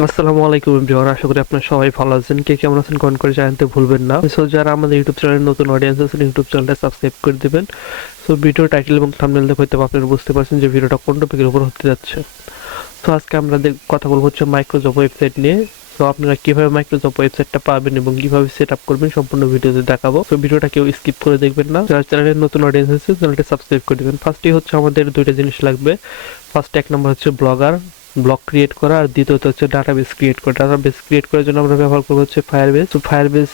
আসসালামু আলাইকুম এভরিওয়ান, আশা করি আপনারা সবাই ভালো আছেন। কে কেমন আছেন কমেন্ট করে জানাতে ভুলবেন না। সো যারা আমাদের ইউটিউব চ্যানেলের নতুন অডিয়েন্স আছেন, ইউটিউব চ্যানেলটা সাবস্ক্রাইব করে দিবেন। সো ভিডিও টাইটেল এবং থাম্বনেল দেখে হয়তো আপনারা বুঝতে পারছেন যে ভিডিওটা কোন টপিকের উপর হতে যাচ্ছে। তো আজকে আমরা কথা বলবো হচ্ছে মাইক্রোসফট ওয়েবসাইট নিয়ে। তো আপনারা কিভাবে মাইক্রোসফট ওয়েবসাইটটা পাবেন এবং কিভাবে সেট আপ করবেন সম্পূর্ণ ভিডিওতে দেখাবো। তো ভিডিওটা কেউ স্কিপ করে দেখবেন না। যারা চ্যানেলের নতুন অডিয়েন্স আছে চ্যানেলটা সাবস্ক্রাইব করে দিবেন। ফার্স্টই হচ্ছে আমাদের দুইটা জিনিস লাগবে। ফার্স্ট এক নম্বর হচ্ছে ব্লগ ক্রিয়েট করা, আর দ্বিতীয়ত হচ্ছে ডাটাবেস ক্রিয়েট করা। ডাটাবেস ক্রিয়েট করার জন্য আমরা ব্যবহার করবো হচ্ছে ফায়ারবেস। তো ফায়ারবেস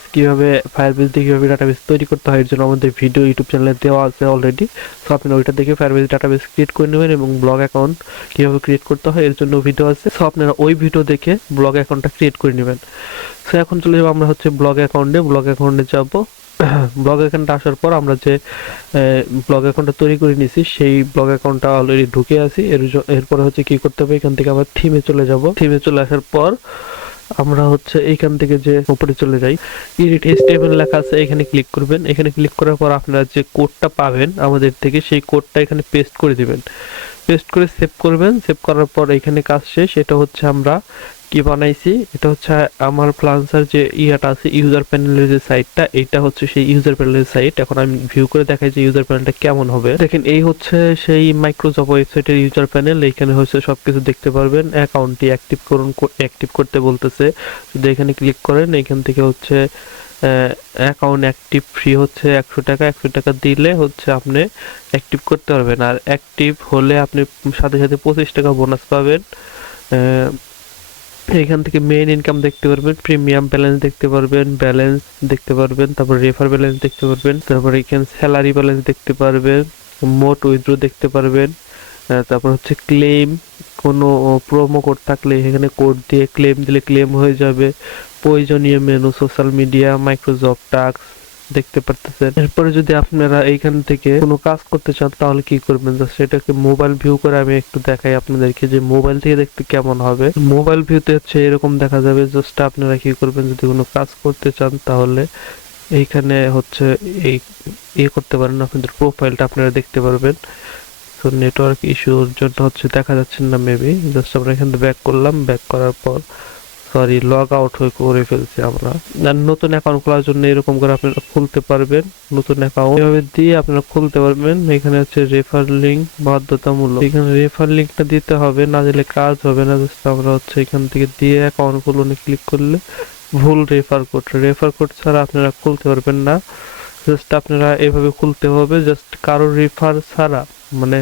দিয়ে কিভাবে ডাটাবেস তৈরি করতে হয় এর জন্য আমাদের ভিডিও ইউটিউব চ্যানেলে দেওয়া আছে অলরেডি। তো আপনি ওইটা দেখে ফায়ারবেস ডাটাবেস ক্রিয়েট করে নেবেন এবং ব্লগ অ্যাকাউন্ট কিভাবে ক্রিয়েট করতে হয় এর জন্য ভিডিও আছে। সো আপনারা ওই ভিডিও দেখে ব্লগ অ্যাকাউন্টটা ক্রিয়েট করে নেবেন। সো এখন চলে যাবো আমরা হচ্ছে ব্লগ অ্যাকাউন্টে যাব। ব্লগ অ্যাকাউন্টে আসার পর আমরা যে ব্লগ অ্যাকাউন্টটা তৈরি করে নিয়েছি সেই ব্লগ অ্যাকাউন্টটা অলরেডি ঢুকে আছি। এরপরে হচ্ছে কি করতে হবে, এখান থেকে আবার থিমে চলে যাব। থিমে চলে আসার পর আমরা হচ্ছে এইখান থেকে যে উপরে চলে যাই, এডিট এইচটিএমএল লেখা আছে, এখানে ক্লিক করবেন। এখানে ক্লিক করার পর আপনারা যে কোডটা পাবেন আমাদের থেকে সেই কোডটা এখানে পেস্ট করে দিবেন। পেস্ট করে সেভ করবেন। সেভ করার পর এখানে কাজ শেষ। এটা হচ্ছে আমরা কি বানাইছি, এটা হচ্ছে আমার ফ্লান্সার যে ইয়াটা আছে ইউজার প্যানেলের যে সাইটটা, এটা হচ্ছে সেই ইউজার প্যানেলের সাইট। এখন আমি ভিউ করে দেখাই যে ইউজার প্যানেলটা কেমন হবে। দেখেন এই হচ্ছে সেই মাইক্রোসফট ওয়েবসাইটের ইউজার প্যানেল। এখানে হচ্ছে সবকিছু দেখতে পারবেন। অ্যাকাউন্টটি অ্যাক্টিভ করুন, অ্যাক্টিভ করতে বলতেছে। যদি এখানে ক্লিক করেন এখান থেকে হচ্ছে অ্যাকাউন্ট অ্যাক্টিভ ফ্রি হচ্ছে 100 টাকা। 100 টাকা দিলে হচ্ছে আপনি অ্যাক্টিভ করতে পারবেন, আর অ্যাক্টিভ হলে আপনি সাথে সাথে 25 টাকা বোনাস পাবেন। আহ, এখান থেকে মেইন ইনকাম দেখতে পারবেন, প্রিমিয়াম ব্যালেন্স দেখতে পারবেন, তারপর রেফার ব্যালেন্স দেখতে পারবেন, তারপর এখানে স্যালারি ব্যালেন্স দেখতে পারবেন, মোট উইথড্র দেখতে পারবেন। তারপর হচ্ছে ক্লেম, কোনো প্রোমো কোড থাকলে এখানে কোড দিয়ে ক্লেম দিলে ক্লেম হয়ে যাবে। প্রয়োজনীয় menu, social media, Microsoft task দেখতে পারতেছেন। এরপরে যদি আপনারা এইখান থেকে কোনো কাজ করতে চান তাহলে কি করবেন, জাস্ট সেটাকে মোবাইল ভিউ করে আমি একটু দেখাই আপনাদেরকে যে মোবাইল থেকে দেখতে কেমন হবে। মোবাইল ভিউতে হচ্ছে এরকম দেখা যাবে। জাস্ট আপনারা কি করবেন, যদি কোনো কাজ করতে চান তাহলে এইখানে হচ্ছে এই করতে পারেন, আপনাদের প্রোফাইলটা আপনারা দেখতে পারবেন। তো নেটওয়ার্ক ইস্যুর জন্য হচ্ছে দেখা যাচ্ছে না মেবি। জাস্ট আমরা এখান থেকে ব্যাক করলাম। ব্যাক করার পর সরি লগ আউট হয়ে করে ফেলছি আমরা। আর নতুন অ্যাকাউন্ট খোলার জন্য এরকম করে আপনারা খুলতে পারবেন। নতুন অ্যাকাউন্ট এভাবে দিয়ে আপনারা খুলতে পারবেন। এখানে হচ্ছে রেফার লিঙ্ক বাধ্যতামূলক, এখানে রেফার লিঙ্কটা দিতে হবে, না দিলে কাজ হবে না। জাস্ট আমরা হচ্ছে এখান থেকে দিয়ে অ্যাকাউন্ট খুলুন ক্লিক করলে ভুল রেফার কোড ছাড়া আপনারা খুলতে পারবেন না। জাস্ট আপনারা এভাবে খুলতে হবে, জাস্ট কারো রেফার ছাড়া। মানে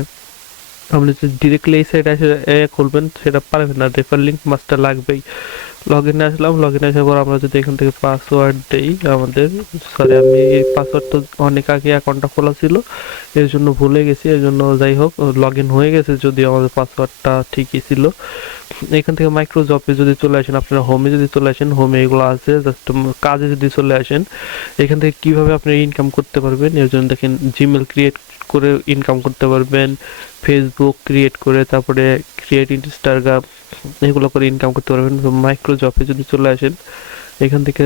আপনি যদি ডিরেক্টলি এই সাইটে এসে খুলবেন সেটা পারবেন না, রেফার লিঙ্ক মাস্টার লাগবেই। লগ ইনে আসলাম। লগ ইনে আসার পর আমরা যদি এখান থেকে পাসওয়ার্ড দেই আমাদের, সরি আমি এই পাসওয়ার্ড তো অনেক আগে অ্যাকাউন্টটা খোলা ছিল এর জন্য ভুলে গেছি। এর জন্য যাই হোক লগ ইন হয়ে গেছে, যদিও আমাদের পাসওয়ার্ডটা ঠিকই ছিল। এখান থেকে মাইক্রোসফটে যদি চলে আসেন, আপনারা হোমে যদি চলে আসেন, হোমে এগুলো আছে। জাস্ট কাজে যদি চলে আসেন, এখান থেকে কিভাবে আপনি ইনকাম করতে পারবেন এর জন্য দেখেন জিমেল ক্রিয়েট করে ইনকাম করতে পারবেন, ফেসবুক ক্রিয়েট করে, তারপরে ক্রিয়েট ইনস্টাগ্রাম, এগুলো করে ইনকাম করতে পারবেন। মাইক্রোসফটে যদি চলে আসেন, এখান থেকে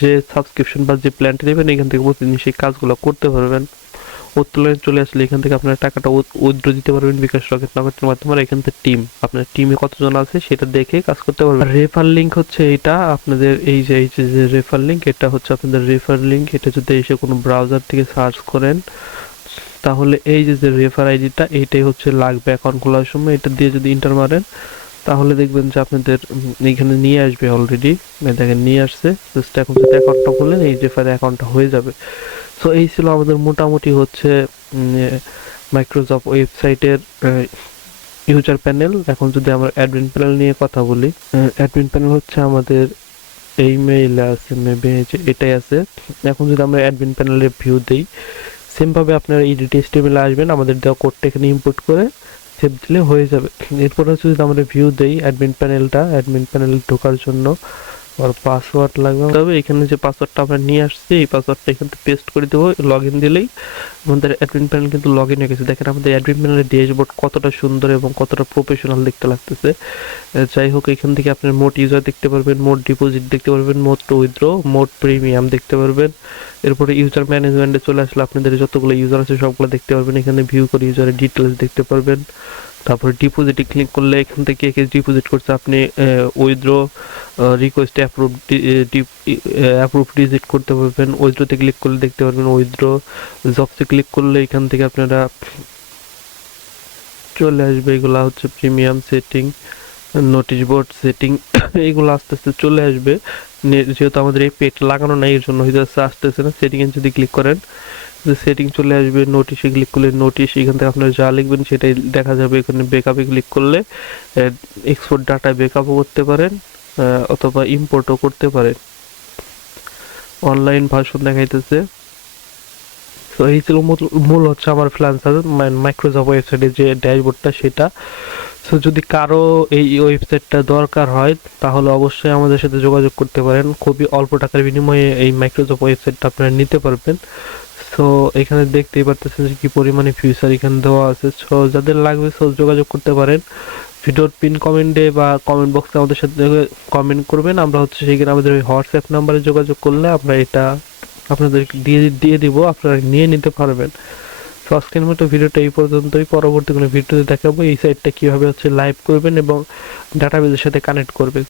যে সাবস্ক্রিপশন বা যে প্ল্যানটা নেবেন এখান থেকে প্রতিদিন সেই কাজগুলো করতে পারবেন। উত্তোলনে চলে আসলে এখান থেকে আপনার টাকাটা উইথড্র দিতে পারবেন বিকাশ রকেট নগদের মাধ্যমে। আর এখান থেকে আপনার টিমে কতজন আছে সেটা দেখে কাজ করতে পারবেন। রেফার লিঙ্ক হচ্ছে এটা আপনাদের, এই যে রেফার লিঙ্ক, এটা হচ্ছে আপনাদের রেফার লিঙ্ক। এটা যদি এসে কোনো ব্রাউজার থেকে সার্চ করেন তাহলে এই যে রেফার আইডিটা এইটাই হচ্ছে লাগবে অ্যাকাউন্ট খোলার সময়। এটা দিয়ে যদি ইন্টার মারেন তাহলে দেখবেন যে আপনাদের এইখানে নিয়ে আসবে অলরেডি। দেখেন নিয়ে আসছে। জাস্ট এখন যদি অ্যাকাউন্টটা খুললেন এই রেফার অ্যাকাউন্টটা হয়ে যাবে। সো এই ছিল আমাদের মোটামুটি হচ্ছে মাইক্রোসফট ওয়েবসাইটের ইউজার প্যানেল। এখন যদি আমরা অ্যাডমিন প্যানেল নিয়ে কথা বলি, অ্যাডমিন প্যানেল হচ্ছে আমাদের এই মেইলে আছে, মেবি এটাই আছে। এখন যদি আমরা অ্যাডমিন প্যানেলের ভিউ দিই, সেম ভাবে আপনারা এডিট এইচটিএমএল আসবেন, আমাদের দেওয়া কোডটা এখানে ইম্পোর্ট করে সেভ দিলে হয়ে যাবে। এরপর হচ্ছে যদি আমরা ভিউ দেই অ্যাডমিন প্যানেল ঢোকার জন্য আর পাসওয়ার্ড লাগবে। তবে এখানে যে পাসওয়ার্ডটা আমরা নিয়ে আসছি এই পাসওয়ার্ডটা এখান থেকে পেস্ট করে দেবো। লগ ইন দিলেই আমাদের অ্যাডমিন প্যানেল কিন্তু লগ ইন হয়ে গেছে। দেখেন আমাদের অ্যাডমিন প্যানেলের ড্যাশবোর্ড কতটা সুন্দর এবং কতটা প্রফেশনাল দেখতে লাগতেছে। যাই হোক এখান থেকে আপনার মোট ইউজার দেখতে পারবেন, মোট ডিপোজিট দেখতে পারবেন, মোট উইথড্র, মোট প্রিমিয়াম দেখতে পারবেন। এরপরে ইউজার ম্যানেজমেন্টে চলে আসলে আপনাদের যতগুলো ইউজার আছে সবগুলো দেখতে পারবেন। এখানে ভিউ করে ইউজারের ডিটেলস দেখতে পারবেন। তারপর ডিপোজিটে ক্লিক করলে এখান থেকে কে ডিপোজিট করছে আপনি উইথড্র রিকোয়েস্ট অ্যাপ্রুভ ডিজিট করতে পারবেন। উইথড্রোতে ক্লিক করলে দেখতে পারবেন উইথড্র। জবসে ক্লিক করলে এখান থেকে আপনারা চলে আসবে, এগুলা হচ্ছে premium setting, notice board setting, এইগুলো আস্তে আস্তে চলে আসবে। যেহেতু আমাদের এই পেট লাগানো নাই এর জন্য হয়তো আসতেছে না। সেটিং এ যদি ক্লিক করেন সেটিং চলে আসবে। নোটিশে ক্লিক করলে নোটিশ, এখান থেকে আপনারা যা লিখবেন সেটাই দেখা যাবে। এখানে ব্যাকআপে ক্লিক করলে এক্সপোর্ট ডাটা ব্যাকআপও করতে পারেন অথবা ইম্পোর্টও করতে পারেন। অনলাইন ভার্সন দেখাইতেছে। তো এই ছিল মূল হচ্ছে আমার ফ্রিল্যান্সার মাইক্রোসফট ওয়েবসাইটের যে ড্যাশবোর্ডটা সেটা। সো যদি কারো এই ওয়েবসাইটটা দরকার হয় তাহলে অবশ্যই আমাদের সাথে যোগাযোগ করতে পারেন। খুবই অল্প টাকার বিনিময়ে এই মাইক্রোসফট ওয়েবসাইটটা আপনারা নিতে পারবেন। সো এখানে দেখতেই পারতেছেন যে কি পরিমাণে ফিচার এখানে দেওয়া আছে। সো যাদের লাগবে সো যোগাযোগ করতে পারেন। ভিডিওর পিন কমেন্টে বা কমেন্ট বক্সে আমাদের সাথে কমেন্ট করবেন। আমরা হচ্ছে সেখানে আমাদের ওই হোয়াটসঅ্যাপ নাম্বারে যোগাযোগ করলে আমরা এটা আপনাদের দিয়ে দিব, আপনারা নিয়ে নিতে পারবেন। তো আজকের মতো ভিডিওটা এই পর্যন্তই। পরবর্তী কোনো ভিডিওতে দেখাবো এই সাইটটা কিভাবে হচ্ছে লাইভ করবেন এবং ডাটাবেজের সাথে কানেক্ট করবেন।